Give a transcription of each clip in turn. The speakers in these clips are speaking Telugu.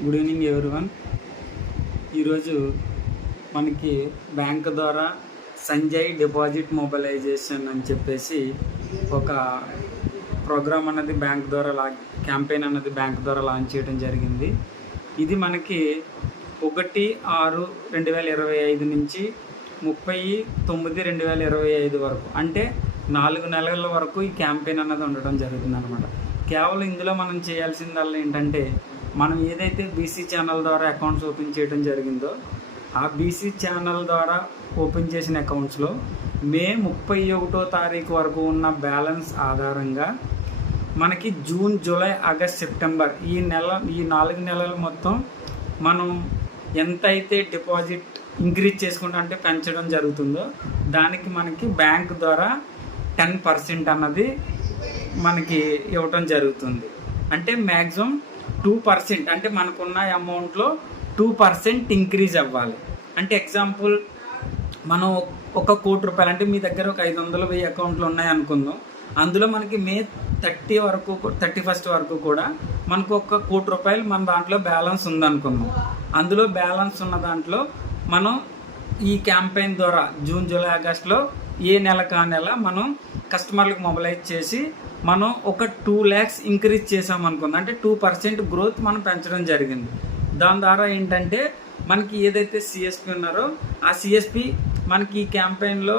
Good evening everyone. ఈరోజు మనకి బ్యాంక్ ద్వారా సంజయ్ డిపాజిట్ మొబిలైజేషన్ అని చెప్పేసి ఒక ప్రోగ్రామ్ అన్నది బ్యాంక్ ద్వారా క్యాంపెయిన్ అన్నది బ్యాంక్ ద్వారా లాంచ్ చేయడం జరిగింది. ఇది మనకి 1/6/2025 నుంచి 30/9/2025 వరకు, అంటే 4 నెలల వరకు ఈ క్యాంపెయిన్ అన్నది ఉండడం జరుగుతుంది అనమాట. కేవలం ఇందులో మనం చేయాల్సిందల్లా ఏంటంటే, మనం ఏదైతే బీసీ ఛానల్ ద్వారా అకౌంట్స్ ఓపెన్ చేయడం జరిగిందో ఆ బీసీ ఛానల్ ద్వారా ఓపెన్ చేసిన అకౌంట్స్లో మే 31వ తారీఖు వరకు ఉన్న బ్యాలెన్స్ ఆధారంగా మనకి జూన్, జూలై, ఆగస్ట్, సెప్టెంబర్ ఈ 4 నెలలు మొత్తం మనం ఎంతైతే డిపాజిట్ ఇంక్రీజ్ చేసుకుంటా అంటే పెంచడం జరుగుతుందో దానికి మనకి బ్యాంక్ ద్వారా 10% అన్నది మనకి ఇవ్వటం జరుగుతుంది. అంటే మ్యాక్సిమం 2%, అంటే మనకున్న అమౌంట్లో 2% ఇంక్రీజ్ అవ్వాలి. అంటే ఎగ్జాంపుల్, మనం 1 కోటి రూపాయలు, అంటే మీ దగ్గర ఒక 500, 1000 అకౌంట్లు ఉన్నాయి అనుకుందాం. అందులో మనకి మే 31 వరకు కూడా మనకు 1 కోటి రూపాయలు మన దాంట్లో బ్యాలెన్స్ ఉందనుకుందాం. అందులో బ్యాలెన్స్ ఉన్న దాంట్లో మనం ఈ క్యాంపెయిన్ ద్వారా జూన్, జూలై, ఆగస్టులో ఏ నెలకు ఆ నెల మనం కస్టమర్లకు మొబిలైజ్ చేసి మనం ఒక 2 lakhs ఇంక్రీజ్ చేసామనుకుందాం. అంటే 2% గ్రోత్ మనం పెంచడం జరిగింది. దాని ద్వారా ఏంటంటే మనకి ఏదైతే సిఎస్పి ఉన్నారో ఆ సిఎస్పి మనకి ఈ క్యాంపెయిన్లో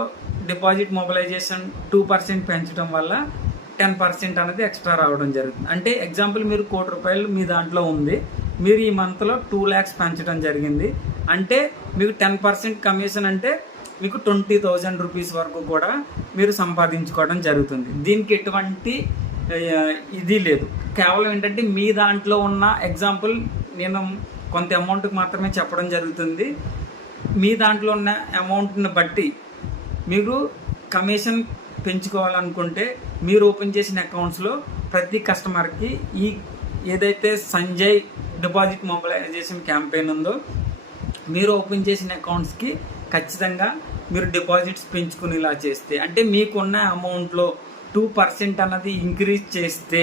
డిపాజిట్ మొబిలైజేషన్ 2% పెంచడం వల్ల 10% అనేది ఎక్స్ట్రా రావడం జరుగుతుంది. అంటే ఎగ్జాంపుల్, మీరు 1 కోటి రూపాయలు మీ దాంట్లో ఉంది, మీరు ఈ మంత్లో 2 lakhs పెంచడం జరిగింది. అంటే మీకు 10% కమిషన్, అంటే మీకు 20,000 రూపీస్ వరకు కూడా మీరు సంపాదించుకోవడం జరుగుతుంది. దీనికి ఎటువంటి ఇది లేదు. కేవలం ఏంటంటే మీ దాంట్లో ఉన్న ఎగ్జాంపుల్ నేను కొంత అమౌంట్కి మాత్రమే చెప్పడం జరుగుతుంది. మీ దాంట్లో ఉన్న అమౌంట్ని బట్టి మీరు కమిషన్ పెంచుకోవాలనుకుంటే మీరు ఓపెన్ చేసిన అకౌంట్స్లో ప్రతి కస్టమర్కి ఈ ఏదైతే సంజయ్ డిపాజిట్ మొబిలైజేషన్ క్యాంపెయిన్ ఉందో మీరు ఓపెన్ చేసిన అకౌంట్స్కి ఖచ్చితంగా మీరు డిపాజిట్స్ పెంచుకునేలా చేస్తే, అంటే మీకున్న అమౌంట్లో 2% అన్నది ఇంక్రీజ్ చేస్తే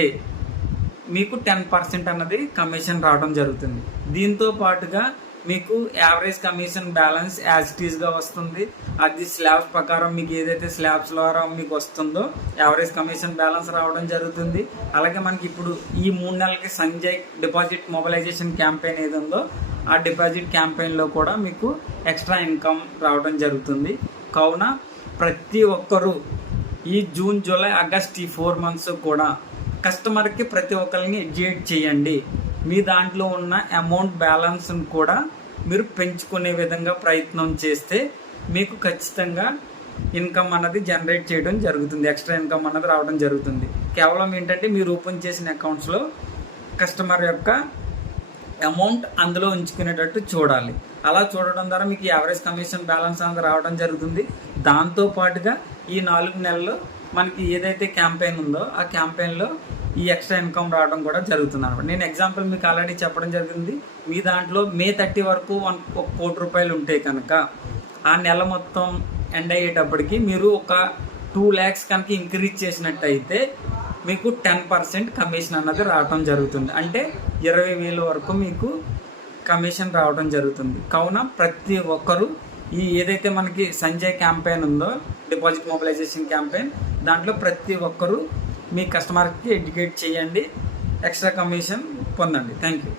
మీకు 10% అన్నది కమిషన్ రావడం జరుగుతుంది. దీంతో పాటుగా మీకు average commission balance as it ఈస్గా వస్తుంది. అది స్లాబ్స్ ప్రకారం మీకు ఏదైతే స్లాబ్స్ ద్వారా మీకు వస్తుందో యావరేజ్ కమిషన్ బ్యాలెన్స్ రావడం జరుగుతుంది. అలాగే మనకి ఇప్పుడు ఈ 3 నెలలకి సంజయ్ డిపాజిట్ మొబిలైజేషన్ క్యాంపెయిన్ ఏది ఉందో ఆ డిపాజిట్ క్యాంపెయిన్లో కూడా మీకు ఎక్స్ట్రా ఇన్కమ్ రావడం జరుగుతుంది. కావున ప్రతి ఒక్కరూ ఈ జూన్, జూలై, ఆగస్ట్ ఈ 4 months కూడా కస్టమర్కి ప్రతి ఒక్కరిని ఎడ్యుకేట్ చేయండి. మీ దాంట్లో ఉన్న అమౌంట్ బ్యాలెన్స్ని కూడా మీరు పెంచుకునే విధంగా ప్రయత్నం చేస్తే మీకు ఖచ్చితంగా ఇన్కమ్ అన్నది జనరేట్ చేయడం జరుగుతుంది. ఎక్స్ట్రా ఇన్కమ్ అన్నది రావడం జరుగుతుంది. కేవలం ఏంటంటే మీరు ఓపెన్ చేసిన అకౌంట్స్లో కస్టమర్ యొక్క అమౌంట్ అందులో ఉంచుకునేటట్టు చూడాలి. అలా చూడడం ద్వారా మీకు యావరేజ్ కమిషన్ బ్యాలెన్స్ అనేది రావడం జరుగుతుంది. దాంతోపాటుగా ఈ 4 నెలలు మనకి ఏదైతే క్యాంపెయిన్ ఉందో ఆ క్యాంపెయిన్లో ఈ ఎక్స్ట్రా ఇన్కమ్ రావడం కూడా జరుగుతుంది అనమాట. నేను ఎగ్జాంపుల్ మీకు ఆల్రెడీ చెప్పడం జరిగింది. మీ దాంట్లో మే 30 వరకు 1 కోటి రూపాయలు ఉంటే కనుక ఆ నెల మొత్తం ఎండ్ అయ్యేటప్పటికి మీరు ఒక 2 lakhs కనుక ఇంక్రీజ్ చేసినట్టయితే మీకు 10% కమిషన్ అన్నది రావడం జరుగుతుంది. అంటే 20,000 వరకు మీకు కమిషన్ రావడం జరుగుతుంది. కావున ప్రతి ఒక్కరూ ఈ ఏదైతే మనకి సంజయ్ క్యాంపెయిన్ ఉందో డిపాజిట్ మొబిలైజేషన్ క్యాంపెయిన్, దాంట్లో ప్రతి ఒక్కరూ మీ కస్టమర్కి ఎడ్యుకేట్ చేయండి, ఎక్స్ట్రా కమిషన్ పొందండి. Thank you.